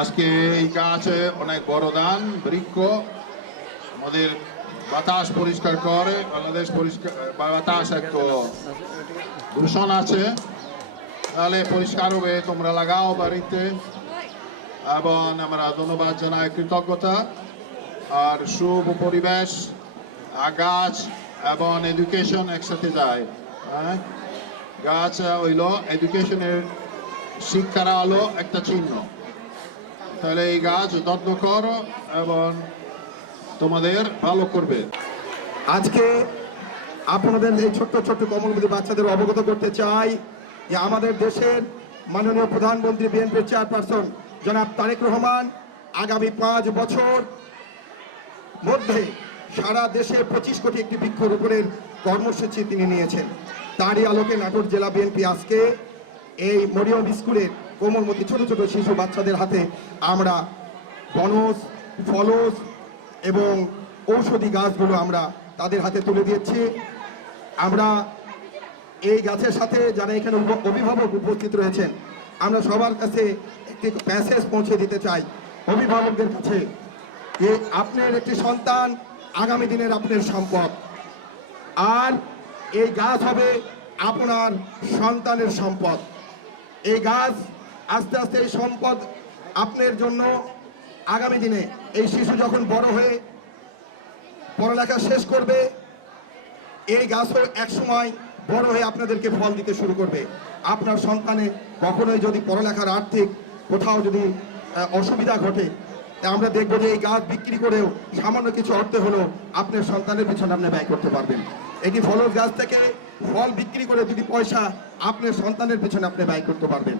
আজকে এই গাছে অনেক বড় দান বৃক্ষ আমাদের বাতাস পরিষ্কার করে। বাংলাদেশ পরিষ্কার বাতাস একটু দূষণ আছে, তাহলে পরিষ্কার হবে। তোমরা লাগাও বাড়িতে, এবং আমরা ধন্যবাদ জানাই, কৃতজ্ঞতা। আর শুভ পরিবেশ, গাছ এবং এডুকেশন একসাথে যায়। হ্যাঁ, গাছ হইল এডুকেশনের, শিক্ষার হলো একটা চিহ্ন। তাহলে এই গাছ যত্ন করো এবং তোমাদের ভালো করবে। আজকে আপনাদের এই ছোট্ট ছোট্ট কমলমতি বাচ্চাদের অবগত করতে চাই যে আমাদের দেশের মাননীয় প্রধানমন্ত্রী বিএনপির চেয়ারপারসন জনাব তারেক রহমান আগামী 5 বছর মধ্যে সারা দেশে 25 কোটি একটি বৃক্ষরোপণের কর্মসূচি তিনি নিয়েছেন। তারই আলোকে নাটোর জেলা বিএনপি আজকে এই মরিয়ম স্কুলের কোমলমতি ছোট ছোট শিশু বাচ্চাদের হাতে আমরা বনজ, ফলজ এবং ঔষধি গাছগুলো আমরা তাদের হাতে তুলে দিয়েছি। আমরা এই গাছের সাথে যারা এখানে অভিভাবক উপস্থিত রয়েছেন, আমরা সবার কাছে একটি মেসেজ পৌঁছে দিতে চাই অভিভাবকদের কাছে যে আপনার একটি সন্তান আগামী দিনের আপনার সম্পদ, আর এই গাছ হবে আপনার সন্তানের সম্পদ। এই গাছ আস্তে আস্তে এই সম্পদ আপনার জন্য আগামী দিনে এই শিশু যখন বড় হয়ে পড়ালেখা শেষ করবে, এই গাছও একসময় বড় হয়ে আপনাদেরকে ফল দিতে শুরু করবে। আপনার সন্তানে কখনোই যদি পড়ালেখার আর্থিক কোথাও যদি অসুবিধা ঘটে, আমরা দেখবো যে এই গাছ বিক্রি করেও সামান্য কিছু অর্থে হলেও আপনার সন্তানের পিছনে আপনি ব্যয় করতে পারবেন। একটি ফলজ গাছ থেকে ফল বিক্রি করে 2 পয়সা আপনার সন্তানের পিছনে আপনি ব্যয় করতে পারবেন।